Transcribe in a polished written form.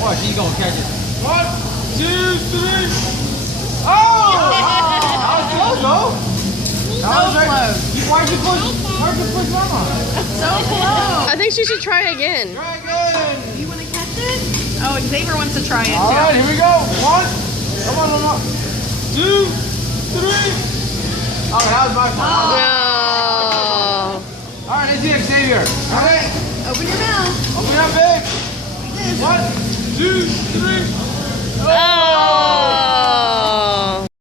Watch, he's gonna catch it. 1, 2, 3. Oh! That was close, though. So close. Why'd you push Mama? So close. I think she should try again. Try again. You want to catch it? Oh, Xavier wants to try it too. All right, here we go. 1. Come on, Mama. 2, 3. Oh, that was my fault. No. All right, let's see Xavier. All right. Open your mouth. Open it up, babe. Like this. 1, 2, 3. Oh.